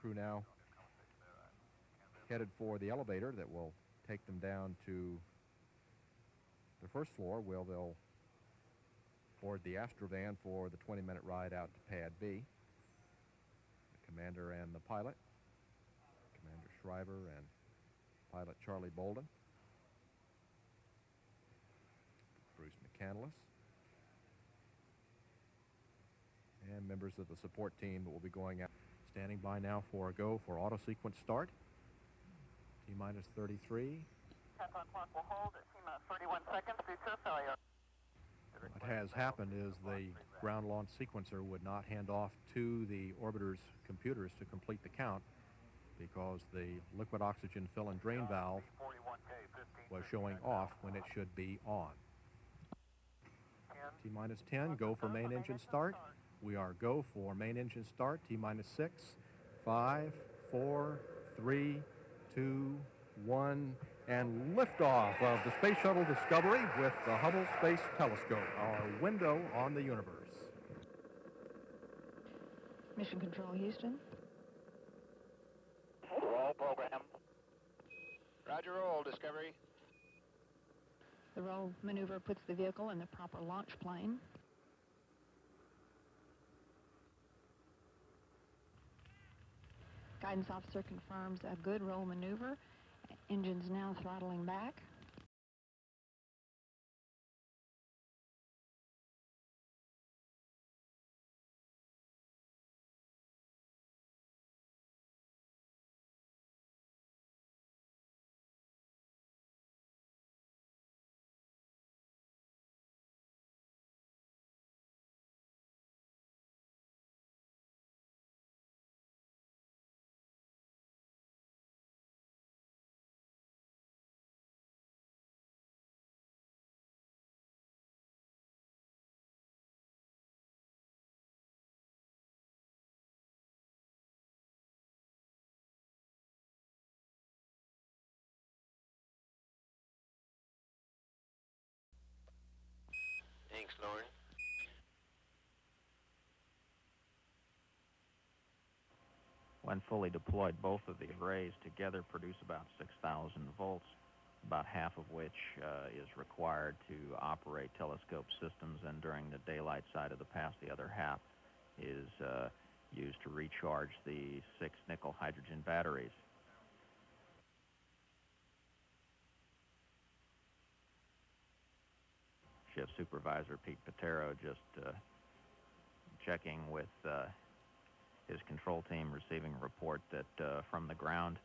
crew now headed for the elevator that will take them down to the first floor, where they'll board the Astrovan for the 20-minute ride out to Pad B. The commander and the pilot, Commander Shriver and pilot Charlie Bolden, Bruce McCandless, and members of the support team that will be going out. Standing by now for a go for auto sequence start. T-minus 33. Countdown clock will hold at T-minus 31 seconds due to failure. What has happened is the ground launch sequencer would not hand off to the orbiter's computers to complete the count because the liquid oxygen fill and drain valve was showing off when it should be on. T-minus 10, go for main engine start. We are go for main engine start. T-minus 6, 5, 4, 3, 2, 1, and liftoff of the Space Shuttle Discovery with the Hubble Space Telescope, our window on the universe. Mission Control, Houston. Roll program. Roger, roll, Discovery. The roll maneuver puts the vehicle in the proper launch plane. Guidance officer confirms a good roll maneuver. Engines now throttling back. Thanks, Lauren. When fully deployed, both of the arrays together produce about 6,000 volts, about half of which is required to operate telescope systems, and during the daylight side of the pass, the other half is used to recharge the 6 nickel hydrogen batteries. Shift Supervisor Pete Patero just checking with his control team, receiving a report that from the ground,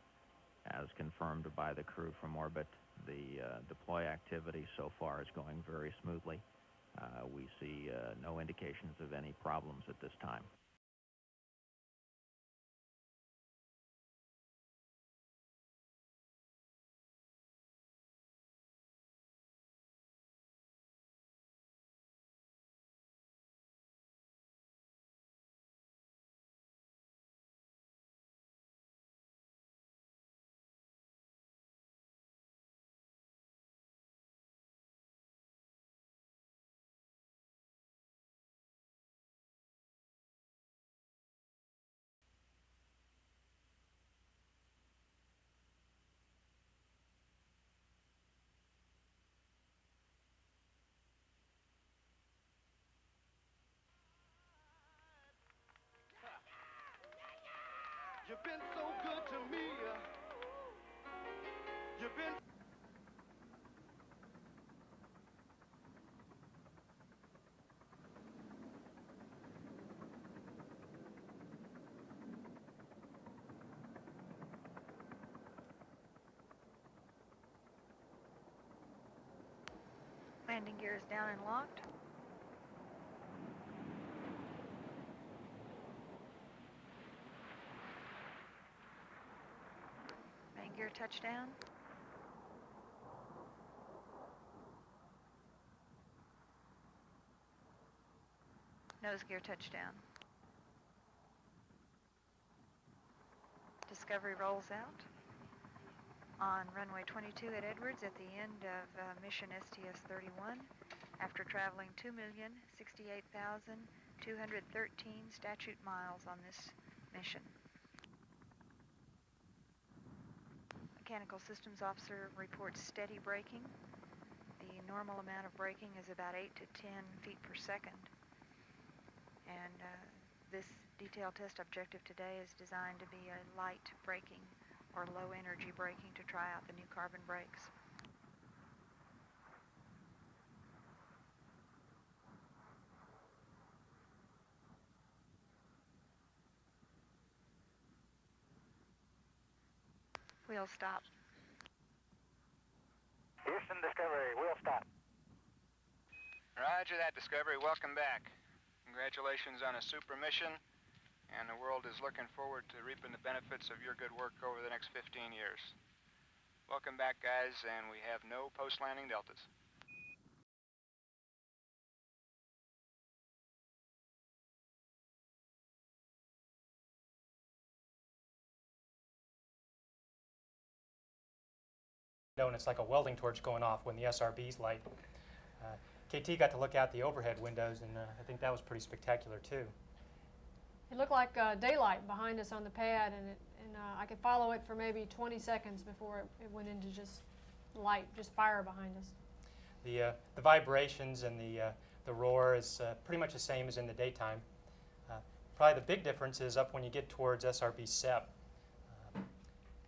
as confirmed by the crew from orbit, the deploy activity so far is going very smoothly. We see no indications of any problems at this time. You've been so good to me. You've been... Landing gear is down and locked. Main gear touchdown. Nose gear touchdown. Discovery rolls out on runway 22 at Edwards at the end of mission STS-31 after traveling 2,068,213 statute miles on this mission. Mechanical Systems Officer reports steady braking. The normal amount of braking is about 8 to 10 feet per second. And this detailed test objective today is designed to be a light braking or low energy braking to try out the new carbon brakes. Wheel stop. Houston Discovery, wheel stop. Roger that, Discovery. Welcome back. Congratulations on a super mission, and the world is looking forward to reaping the benefits of your good work over the next 15 years. Welcome back, guys, and we have no post-landing deltas. And it's like a welding torch going off when the SRBs light. KT got to look out the overhead windows, and I think that was pretty spectacular too. It looked like daylight behind us on the pad, and I could follow it for maybe 20 seconds before it went into just light, just fire behind us. The vibrations and the roar is pretty much the same as in the daytime. Probably the big difference is up when you get towards SRB SEP.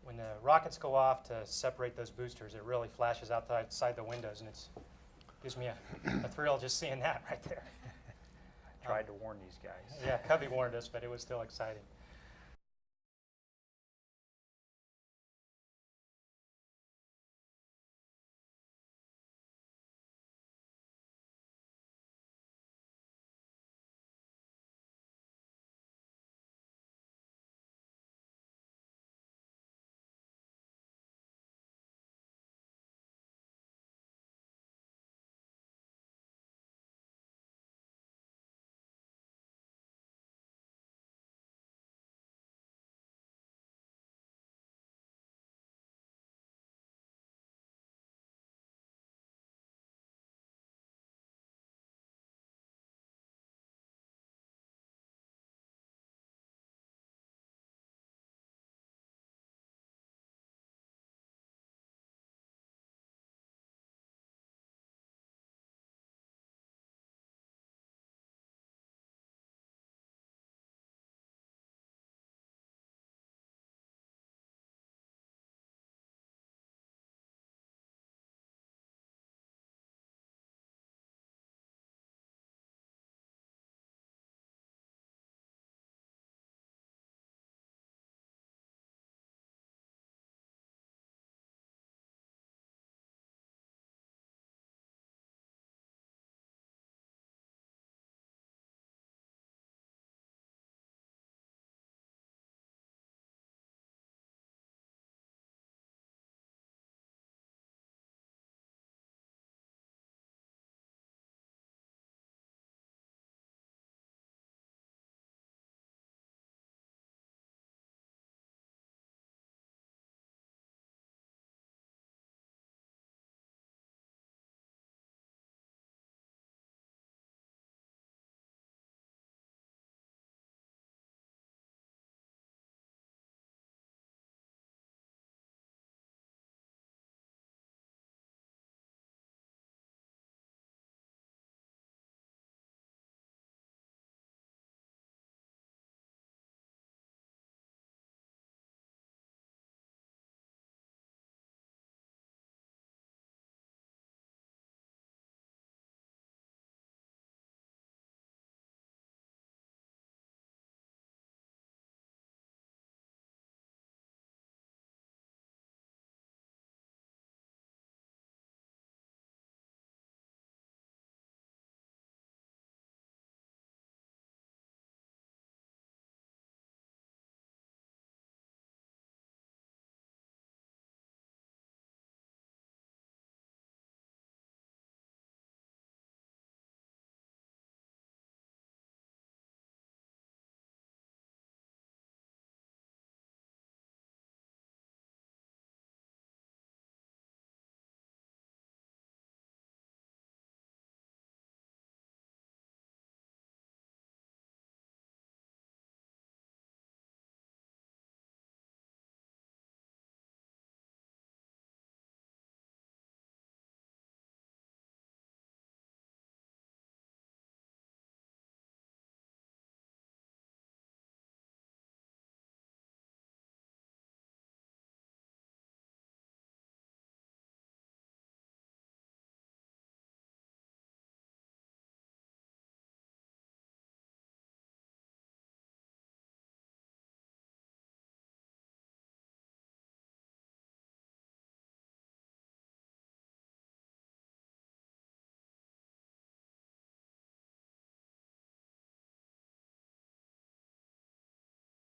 When the rockets go off to separate those boosters, it really flashes outside the windows, and it gives me a thrill just seeing that right there. Tried to warn these guys. Yeah, Cubby warned us, but it was still exciting.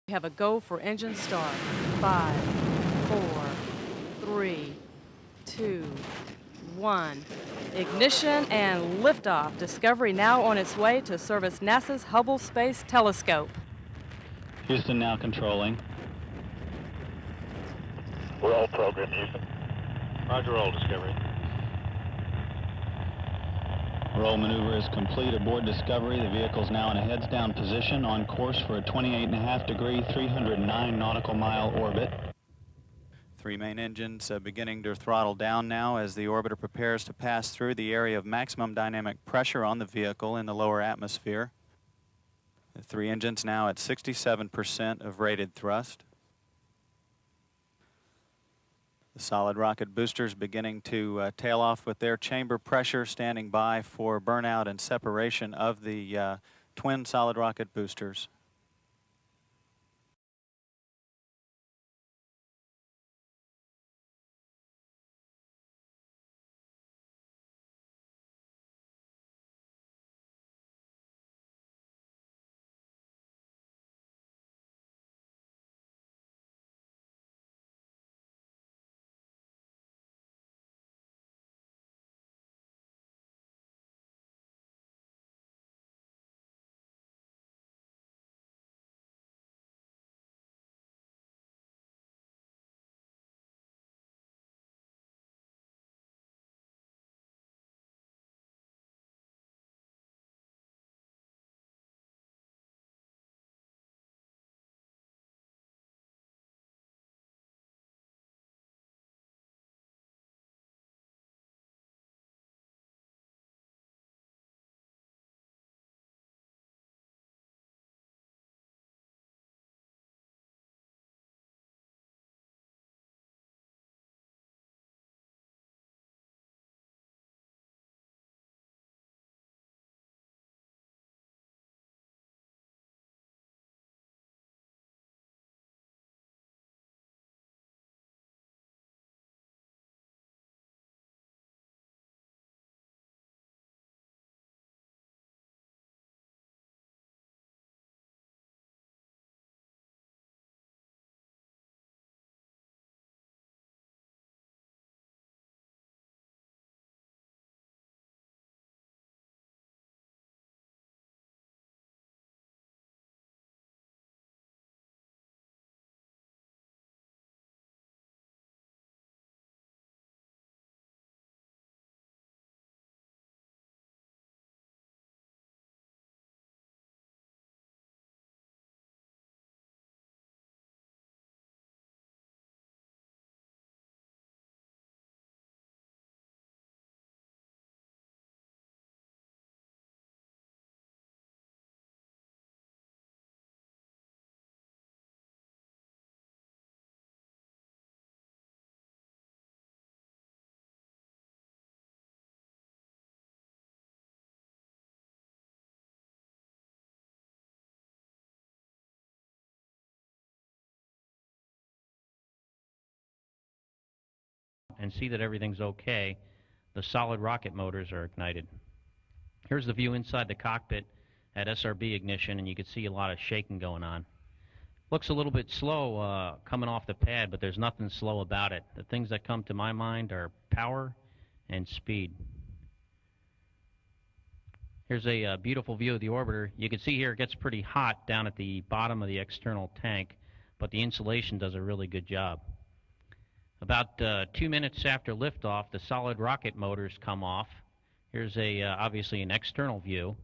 We have a go for engine start. 5, 4, 3, 2, 1. Ignition and liftoff. Discovery now on its way to service NASA's Hubble Space Telescope. Houston now controlling. Roll program, Houston. Roger, roll, Discovery. Roll maneuver is complete aboard Discovery. The vehicle is now in a heads-down position on course for a 28.5-degree, 309 nautical mile orbit. Three main engines beginning to throttle down now as the orbiter prepares to pass through the area of maximum dynamic pressure on the vehicle in the lower atmosphere. The three engines now at 67% of rated thrust. The solid rocket boosters beginning to tail off with their chamber pressure, standing by for burnout and separation of the twin solid rocket boosters. And see that everything's okay, the solid rocket motors are ignited. Here's the view inside the cockpit at SRB ignition, and you can see a lot of shaking going on. Looks a little bit slow coming off the pad, but there's nothing slow about it. The things that come to my mind are power and speed. Here's a beautiful view of the orbiter. You can see here it gets pretty hot down at the bottom of the external tank, but the insulation does a really good job. About 2 minutes after liftoff, the solid rocket motors come off. Here's obviously an external view.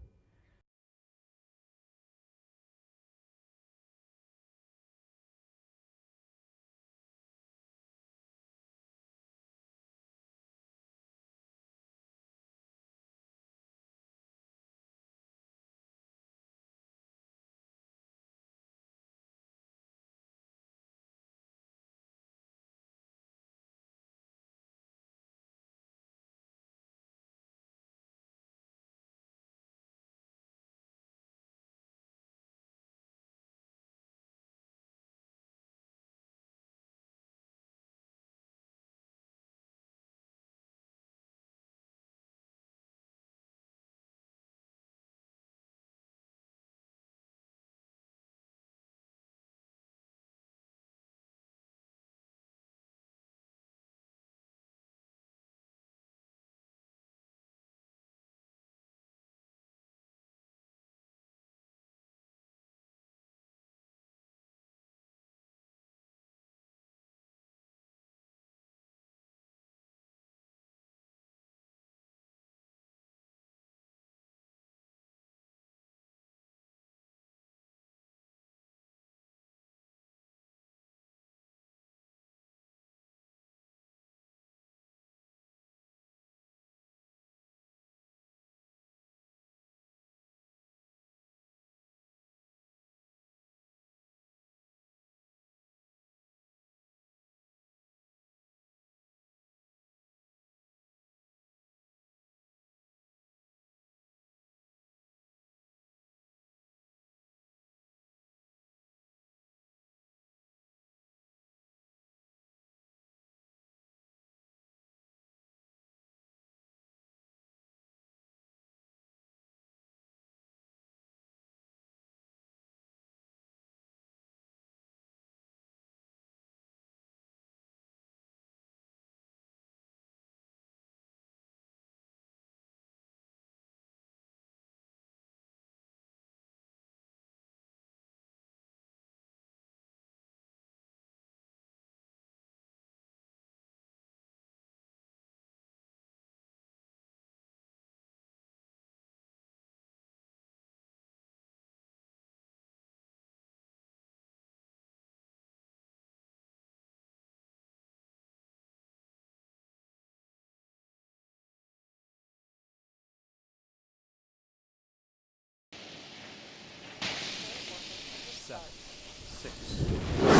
7, 6, 5,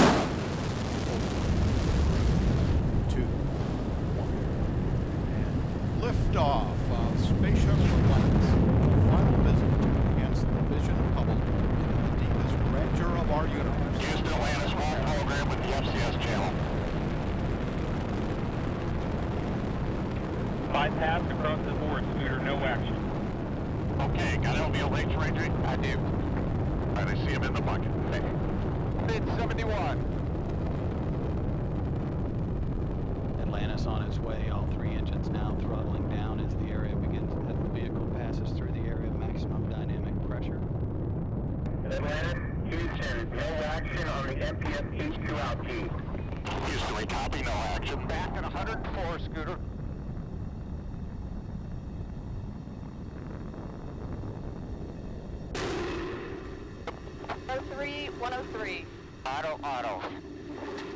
4, 2, 1. And liftoff of Space Shuttle Atlantis. Final visit to enhance the vision of Hubble into the deepest grandeur of our universe. Houston, Atlantis, home program with the FCS channel. 5 paths across the board, Scooter, no action. Okay, got LVL range ranging? I do. All right, I see him in the bucket. Mid 71. Atlantis on its way, all 3 engines now throttling down as the area begins, as the vehicle passes through the area of maximum dynamic pressure. Atlantis, Houston, no action on the MPS H2 altitude. Houston, we copy, no action. Back at 104, Scooter. 103. Auto.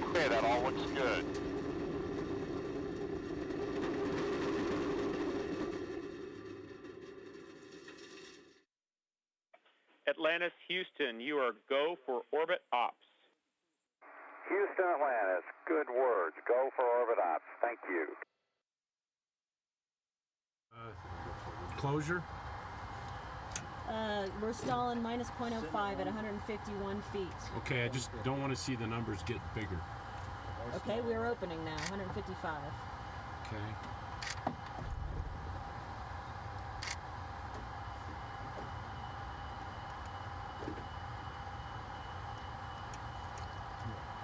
Okay, that all looks good. Atlantis, Houston, you are go for orbit ops. Houston, Atlantis, good words. Go for orbit ops. Thank you. Closure? We're stalling minus 0.05 at 151 feet. Okay, I just don't want to see the numbers get bigger. Okay, we're opening now, 155. Okay.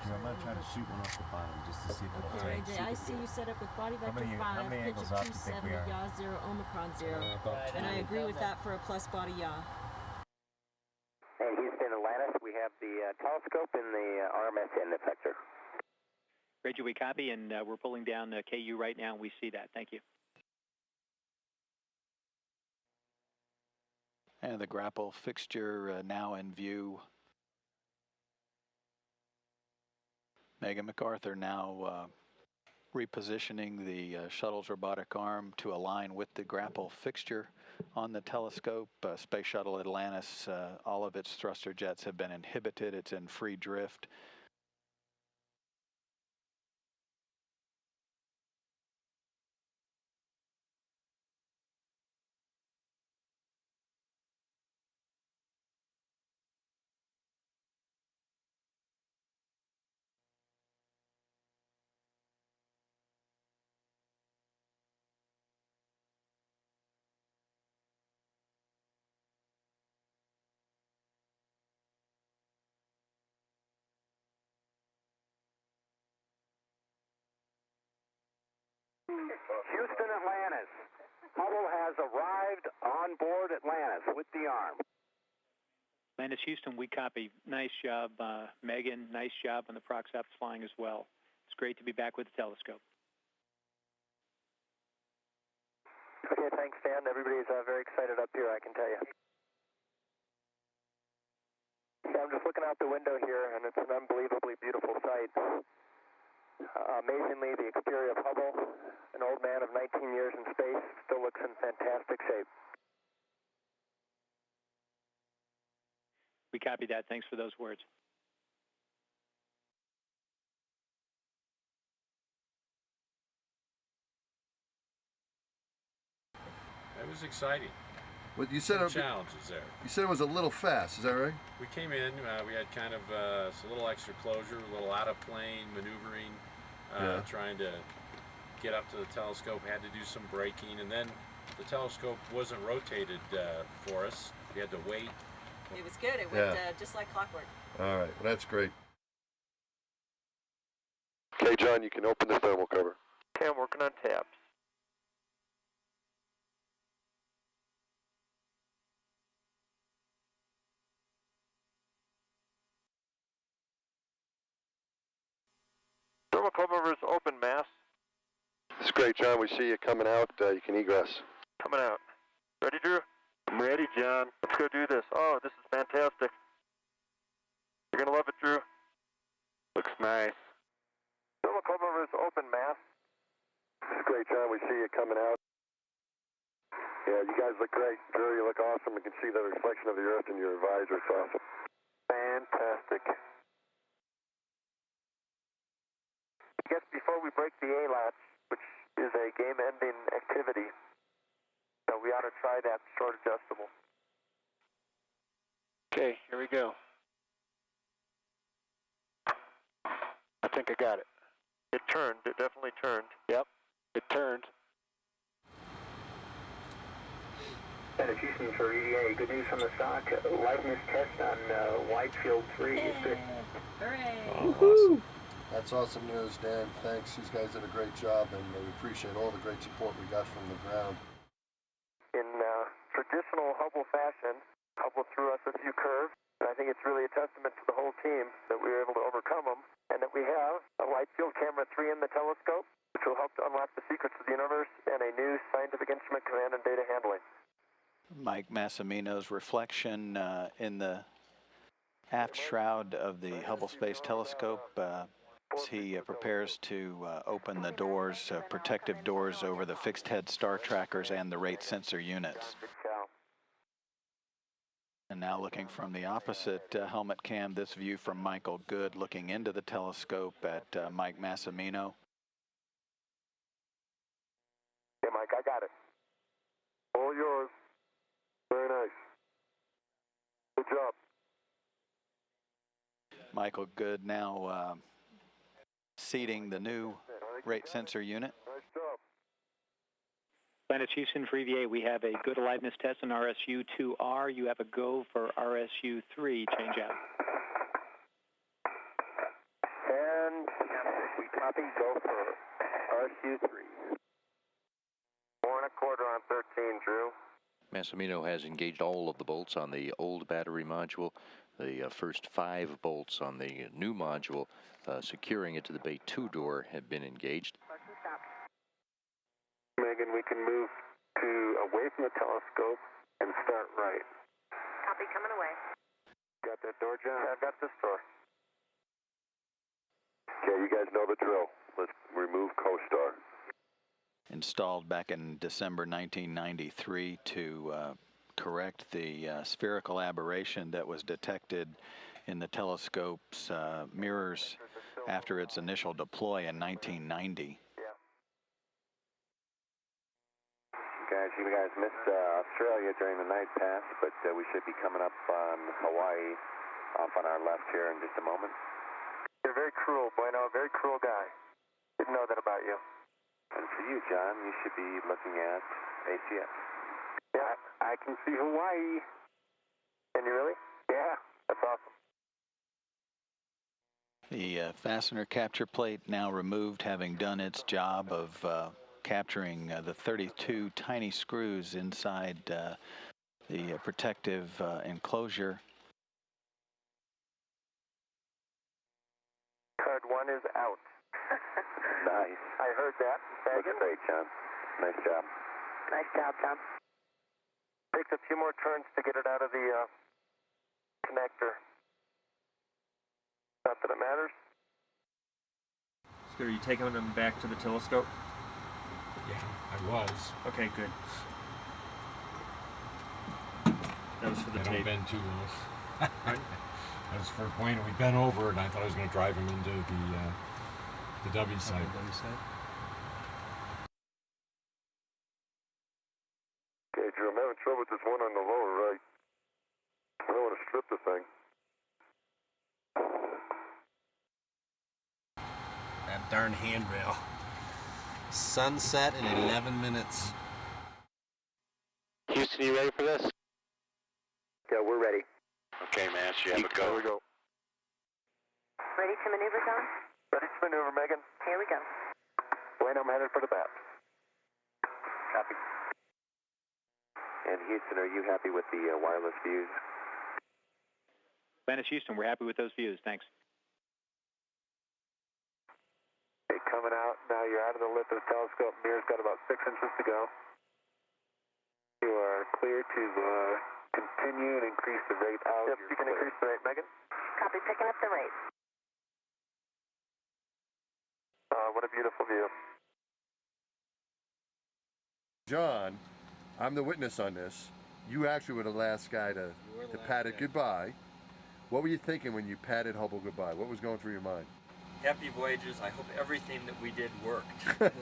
I'm going to try to shoot one off the bottom just to see if it'll Okay, take. AJ, I see you set up with body vector how 5, many pitch angles of off do you think we 270, are? yaw 0, omicron 0. And I agree with that for a plus body yaw. Hey, Houston, Atlantis, we have the telescope in the RMS end effector. Reggie, we copy, and we're pulling down KU right now, and we see that. Thank you. And the grapple fixture now in view. Megan MacArthur now repositioning the shuttle's robotic arm to align with the grapple fixture on the telescope. Space Shuttle Atlantis, all of its thruster jets have been inhibited. It's in free drift. Houston, Atlantis. Hubble has arrived on board Atlantis with the arm. Atlantis, Houston, we copy. Nice job, Megan. Nice job on the proxops flying as well. It's great to be back with the telescope. Okay, thanks, Dan. Everybody's very excited up here, I can tell you. Yeah, I'm just looking out the window here, and it's an unbelievably beautiful sight. Amazingly, the exterior of Hubble, an old man of 19 years in space, still looks in fantastic shape. We copy that. Thanks for those words. It was exciting. Well, you said some challenges there. You said it was a little fast. Is that right? We came in. We had kind of a little extra closure, a little out of plane maneuvering, trying to get up to the telescope. Had to do some braking, and then the telescope wasn't rotated for us. We had to wait. It was good. It went just like clockwork. All right. Well, that's great. Okay, John, you can open the thermal cover. Okay, I'm working on tabs. Thermal cover is open, mass. This is great, John. We see you coming out. You can egress. Coming out. Ready, Drew? I'm ready, John. Let's go do this. Oh, this is fantastic. You're going to love it, Drew. Looks nice. Thermal cover is open, mass. This is great, John. We see you coming out. Yeah, you guys look great. Drew, you look awesome. We can see the reflection of the Earth in your visor. It's awesome. Fantastic. Fantastic. I guess before we break the A-latch, which is a game-ending activity, so we ought to try that short adjustable. Okay, here we go. I think I got it. It turned. It definitely turned. Yep, it turned. Houston for EDA. Good news from the stock. Liveness test on wide field 3 is good. Hooray! Awesome. That's awesome news, Dan. Thanks. These guys did a great job, and we appreciate all the great support we got from the ground. In traditional Hubble fashion, Hubble threw us a few curves, and I think it's really a testament to the whole team that we were able to overcome them, and that we have a wide field camera 3 in the telescope, which will help to unlock the secrets of the universe, and a new scientific instrument command and data handling. Mike Massimino's reflection in the aft shroud of the Hubble Space Telescope as he prepares to open the doors, protective doors over the fixed head star trackers and the rate sensor units. And now looking from the opposite helmet cam, this view from Michael Good looking into the telescope at Mike Massimino. Hey Mike, I got it. All yours. Very nice. Good job. Michael Good now seating the new rate sensor unit. Nice job. Planet Houston for EVA, we have a good aliveness test on RSU-2R. You have a go for RSU-3. Change out. And we copy go for RSU-3. 4 1/4 on 13, Drew. Massimino has engaged all of the bolts on the old battery module. The first 5 bolts on the new module securing it to the Bay 2 door have been engaged. Megan, we can move away from the telescope and start right. Copy, coming away. Got that door, John? I've got this door. Okay, you guys know the drill. Let's remove CoStar. Installed back in December 1993 to correct the spherical aberration that was detected in the telescope's mirrors after its initial deploy in 1990. Guys, you guys missed Australia during the night pass, but we should be coming up on Hawaii off on our left here in just a moment. You're very cruel, Bueno, very cruel guy. Didn't know that about you. And for you, John, you should be looking at ACS. Yeah, I can see Hawaii. Can you really? Yeah, that's awesome. The fastener capture plate now removed, having done its job of capturing the 32 tiny screws inside the protective enclosure. Card 1 is out. Nice. I heard that. Looks great, John. Nice job. Nice job, John. Takes a few more turns to get it out of the connector. Not that it matters. So are you taking them back to the telescope? Yeah, I was. Okay, good. That was for the I tape. don't bend too low. Right. That was for a point, we bent over, and I thought I was going to drive him into the W side. Okay, Drew, I'm having trouble with this one on the lower right. I don't want to strip the thing. That darn handrail. Sunset in 11 minutes. Houston, you ready for this? Yeah, we're ready. Okay, man, you have a go. Here we go. Ready to maneuver, John? Ready to maneuver, Megan? Here we go. Bueno, I'm headed for the bat. Copy. And Houston, are you happy with the wireless views? Planet Houston, we're happy with those views. Thanks. Okay, coming out. Now you're out of the lip of the telescope. Mirror's got about 6 inches to go. You are clear to continue and increase the rate out. Yep, you can increase the rate, Megan. Copy, picking up the rate. What a beautiful view. John, I'm the witness on this. You actually were the last guy to pat it goodbye. What were you thinking when you patted Hubble goodbye? What was going through your mind? Happy voyages. I hope everything that we did worked. It's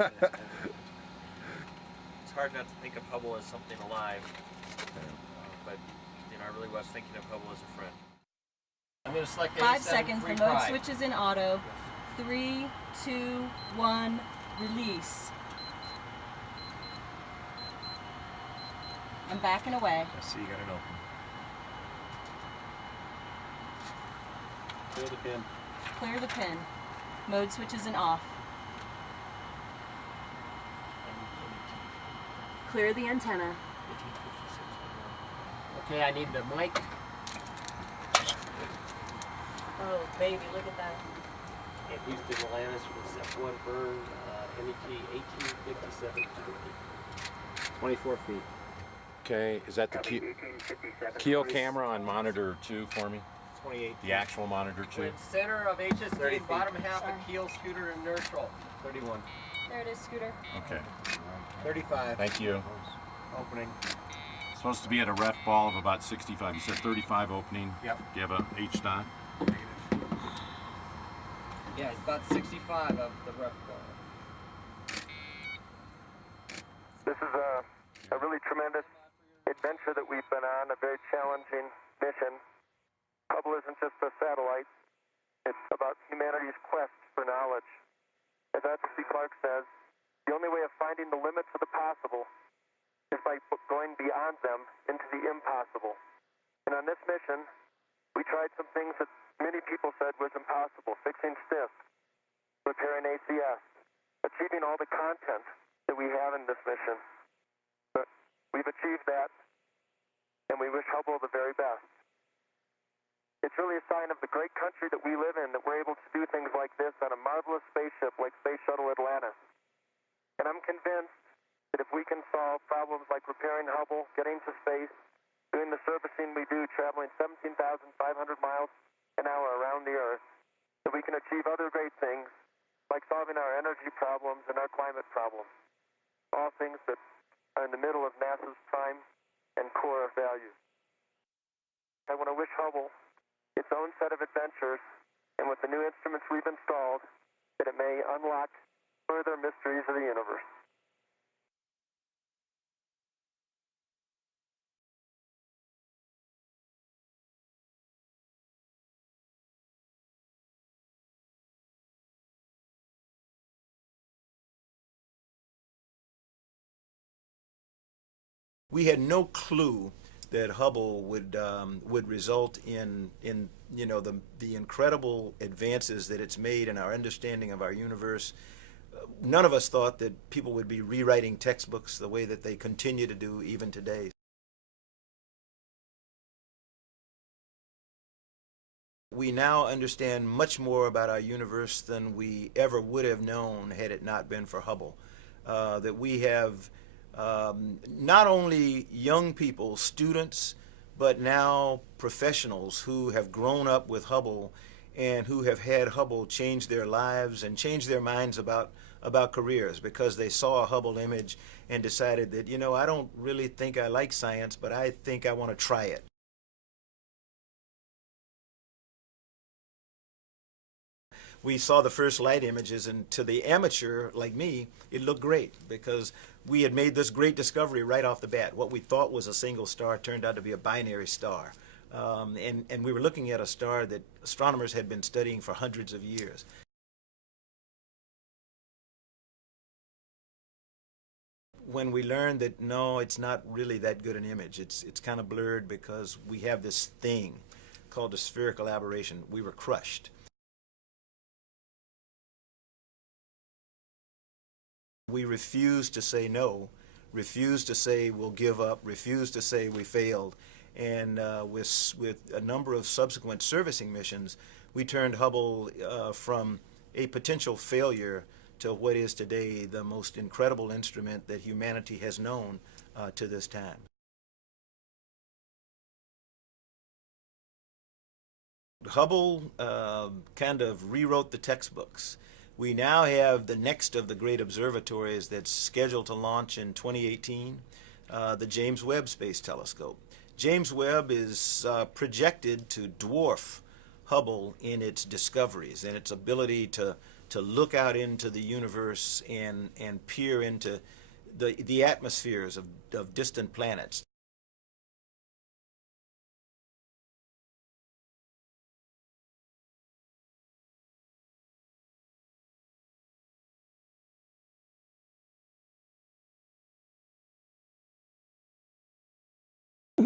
hard not to think of Hubble as something alive, but you know, I really was thinking of Hubble as a friend. I'm going to select 5 seconds. The mode switch is in auto. 3, 2, 1, release. I'm backing away. I see you got it open. Clear the pin. Clear the pin. Mode switch is in off. Clear the antenna. Okay, I need the mic. Oh, baby, look at that. At Houston, Atlantis with step 1 burn, MET 1857 24 feet. Okay, is that the keel camera on monitor 2 for me? 28. The actual monitor 2? With center of HST, bottom half of keel, scooter, and neutral. 31. There it is, scooter. Okay. 35. Thank you. Opening. Supposed to be at a ref ball of about 65. You said 35 opening? Yep. Do you have a H dot? Yeah, it's about 65 of the ref ball. This is a really tremendous adventure that we've been on, a very challenging mission. Hubble isn't just a satellite. It's about humanity's quest for knowledge. As Arthur C. Clarke says, the only way of finding the limits of the possible is by going beyond them into the impossible. And on this mission, we tried some things that many people said was impossible. Fixing stiff, repairing ACS, achieving all the content that we have in this mission. But we've achieved that, and we wish Hubble the very best. It's really a sign of the great country that we live in that we're able to do things like this on a marvelous spaceship like Space Shuttle Atlantis. And I'm convinced that if we can solve problems like repairing Hubble, getting to space, doing the servicing we do, traveling 17,500 miles an hour around the Earth, that we can achieve other great things like solving our energy problems and our climate problems. All things that are in the middle of NASA's prime and core values. I want to wish Hubble its own set of adventures, and with the new instruments we've installed, that it may unlock further mysteries of the universe. We had no clue that Hubble would result in you know the incredible advances that it's made in our understanding of our universe. None of us thought that people would be rewriting textbooks the way that they continue to do even today. We now understand much more about our universe than we ever would have known had it not been for Hubble. That we have not only young people, students, but now professionals who have grown up with Hubble and who have had Hubble change their lives and change their minds about careers because they saw a Hubble image and decided that, you know, I don't really think I like science, but I think I want to try it. We saw the first light images, and to the amateur like me, it looked great because we had made this great discovery right off the bat. What we thought was a single star turned out to be a binary star. And we were looking at a star that astronomers had been studying for hundreds of years. When we learned that, no, it's not really that good an image, it's kind of blurred because we have this thing called a spherical aberration, we were crushed. We refused to say no, refused to say we'll give up, refused to say we failed. And with a number of subsequent servicing missions, we turned Hubble from a potential failure to what is today the most incredible instrument that humanity has known to this time. Hubble kind of rewrote the textbooks. We now have the next of the great observatories that's scheduled to launch in 2018, the James Webb Space Telescope. James Webb is projected to dwarf Hubble in its discoveries and its ability to look out into the universe and peer into the atmospheres of distant planets.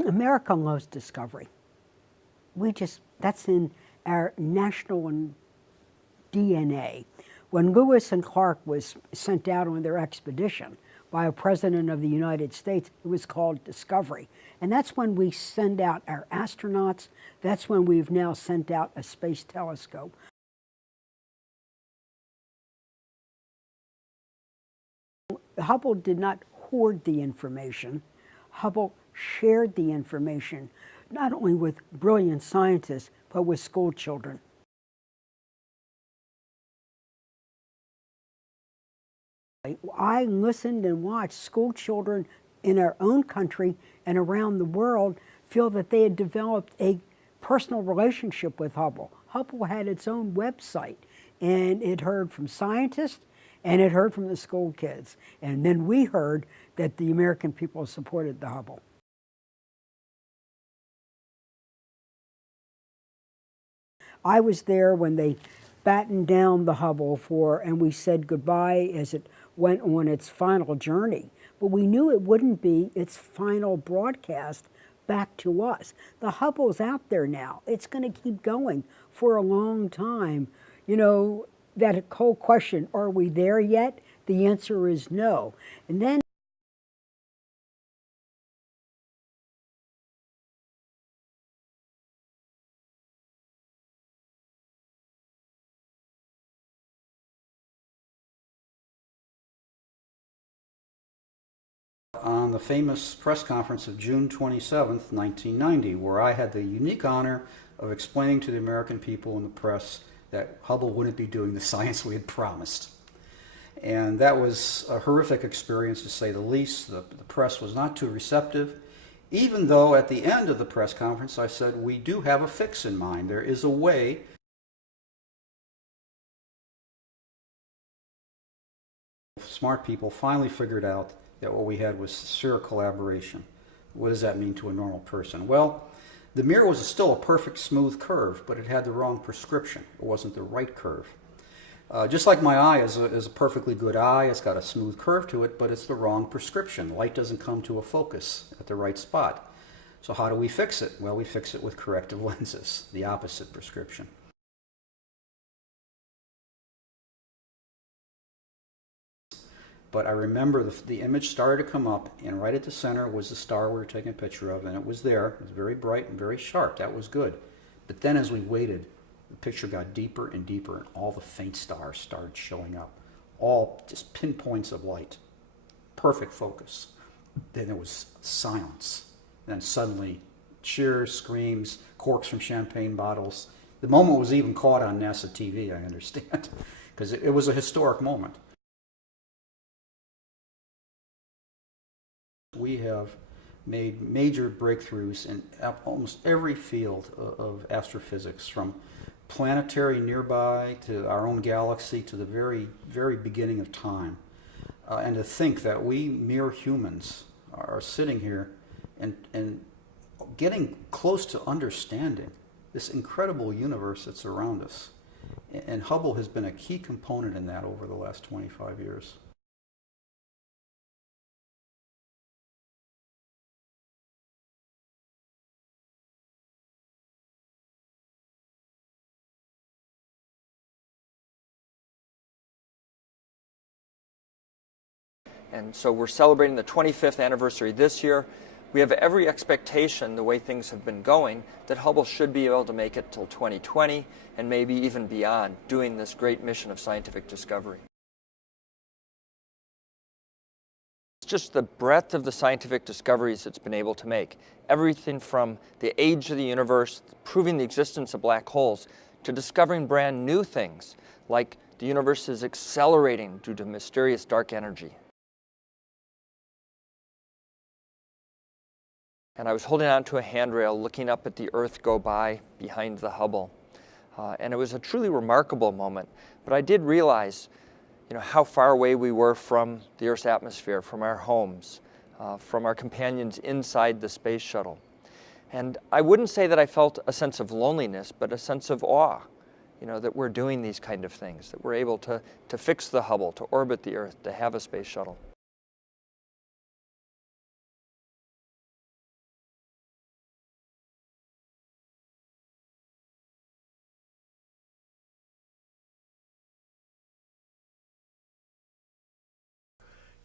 America loves discovery. That's in our national DNA. When Lewis and Clark was sent out on their expedition by a president of the United States, it was called Discovery. And that's when we send out our astronauts. That's when we've now sent out a space telescope. Hubble did not hoard the information. Hubble shared the information, not only with brilliant scientists, but with school children. I listened and watched school children in our own country and around the world feel that they had developed a personal relationship with Hubble. Hubble had its own website, and it heard from scientists, and it heard from the school kids. And then we heard that the American people supported the Hubble. I was there when they battened down the Hubble and we said goodbye as it went on its final journey. But we knew it wouldn't be its final broadcast back to us. The Hubble's out there now. It's going to keep going for a long time. You know, that whole question, are we there yet? The answer is no. And then on the famous press conference of June 27th, 1990, where I had the unique honor of explaining to the American people and the press that Hubble wouldn't be doing the science we had promised. And that was a horrific experience, to say the least. The press was not too receptive, even though at the end of the press conference I said, we do have a fix in mind. There is a way. Smart people finally figured out that what we had was sincere collaboration. What does that mean to a normal person? Well, the mirror was still a perfect smooth curve, but it had the wrong prescription. It wasn't the right curve. Just like my eye is a perfectly good eye, it's got a smooth curve to it, but it's the wrong prescription. Light doesn't come to a focus at the right spot. So how do we fix it? Well, we fix it with corrective lenses, the opposite prescription. But I remember the image started to come up, and right at the center was the star we were taking a picture of, and it was there. It was very bright and very sharp. That was good. But then as we waited, the picture got deeper and deeper, and all the faint stars started showing up. All just pinpoints of light. Perfect focus. Then there was silence. Then suddenly, cheers, screams, corks from champagne bottles. The moment was even caught on NASA TV, I understand, because it was a historic moment. We have made major breakthroughs in almost every field of astrophysics, from planetary nearby to our own galaxy to the very, very beginning of time. And to think that we mere humans are sitting here and getting close to understanding this incredible universe that's around us. And Hubble has been a key component in that over the last 25 years. And so we're celebrating the 25th anniversary this year. We have every expectation, the way things have been going, that Hubble should be able to make it till 2020 and maybe even beyond, doing this great mission of scientific discovery. It's just the breadth of the scientific discoveries it's been able to make. Everything from the age of the universe, proving the existence of black holes, to discovering brand new things, like the universe is accelerating due to mysterious dark energy. And I was holding on to a handrail looking up at the Earth go by behind the Hubble. And it was a truly remarkable moment. But I did realize, how far away we were from the Earth's atmosphere, from our homes, from our companions inside the space shuttle. And I wouldn't say that I felt a sense of loneliness, but a sense of awe, that we're doing these kind of things, that we're able to fix the Hubble, to orbit the Earth, to have a space shuttle.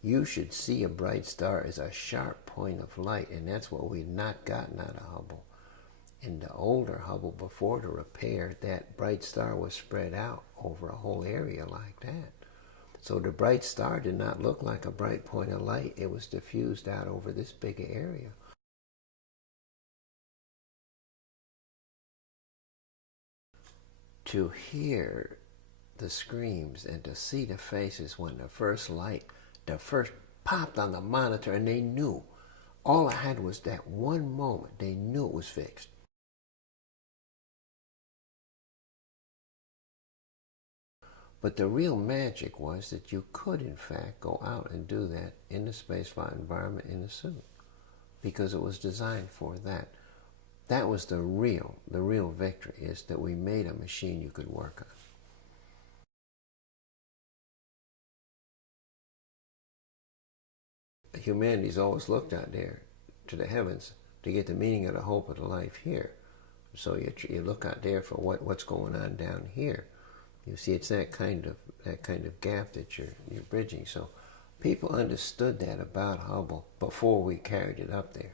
You should see a bright star as a sharp point of light, and that's what we've not gotten out of Hubble. In the older Hubble, before the repair, that bright star was spread out over a whole area like that. So the bright star did not look like a bright point of light. It was diffused out over this big area. To hear the screams and to see the faces when the first popped on the monitor, and they knew. All I had was that one moment. They knew it was fixed. But the real magic was that you could, in fact, go out and do that in the spaceflight environment in a suit, because it was designed for that. That was the real victory, is that we made a machine you could work on. Humanity's always looked out there to the heavens to get the meaning of the hope of the life here. So you look out there for what's going on down here. You see, it's that kind of gap that you're bridging. So people understood that about Hubble before we carried it up there.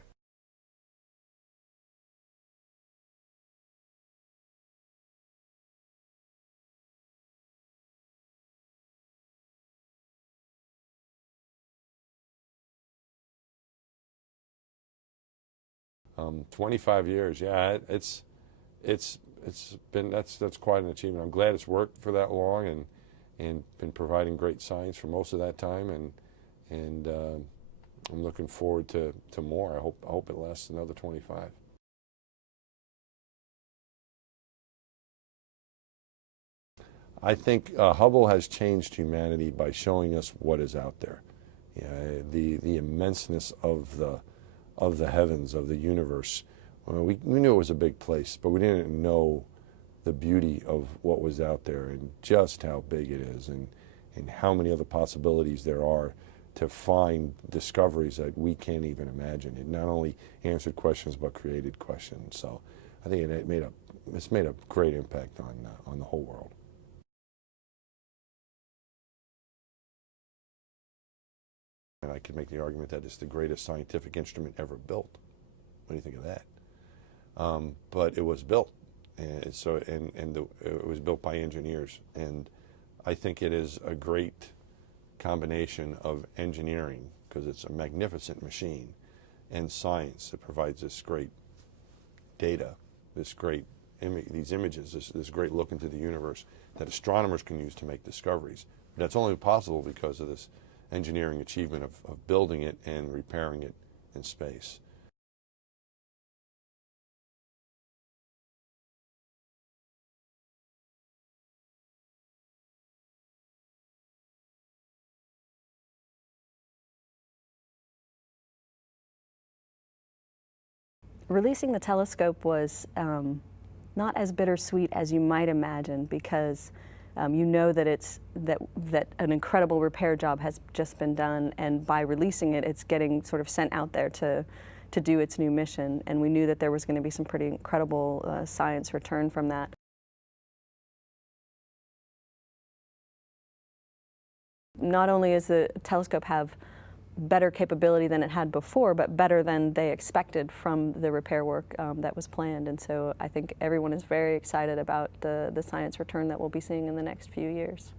Um, 25 years, yeah, that's quite an achievement. I'm glad it's worked for that long and been providing great science for most of that time, and I'm looking forward to more. I hope it lasts another 25. I think Hubble has changed humanity by showing us what is out there. The immenseness of the heavens, of the universe. We knew it was a big place, but we didn't know the beauty of what was out there and just how big it is, and how many other possibilities there are to find discoveries that we can't even imagine. It not only answered questions, but created questions. So I think it's made a great impact on the whole world. And I could make the argument that it's the greatest scientific instrument ever built. What do you think of that? But it was built, and it was built by engineers. And I think it is a great combination of engineering, because it's a magnificent machine, and science that provides this great data, these images, this great look into the universe that astronomers can use to make discoveries. But that's only possible because of this engineering achievement of building it and repairing it in space. Releasing the telescope was not as bittersweet as you might imagine, because you know that that an incredible repair job has just been done, and by releasing it, it's getting sort of sent out there to do its new mission. And we knew that there was going to be some pretty incredible science return from that. Not only does the telescope have better capability than it had before, but better than they expected from the repair work that was planned. And so I think everyone is very excited about the science return that we'll be seeing in the next few years.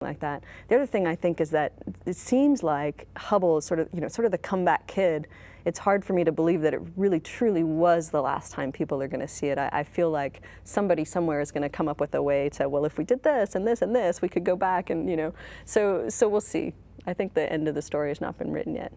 Like that. The other thing I think is that it seems like Hubble is sort of the comeback kid. It's hard for me to believe that it really truly was the last time people are going to see it. I feel like somebody somewhere is going to come up with a way to, well, if we did this and this and this, we could go back and, so we'll see. I think the end of the story has not been written yet.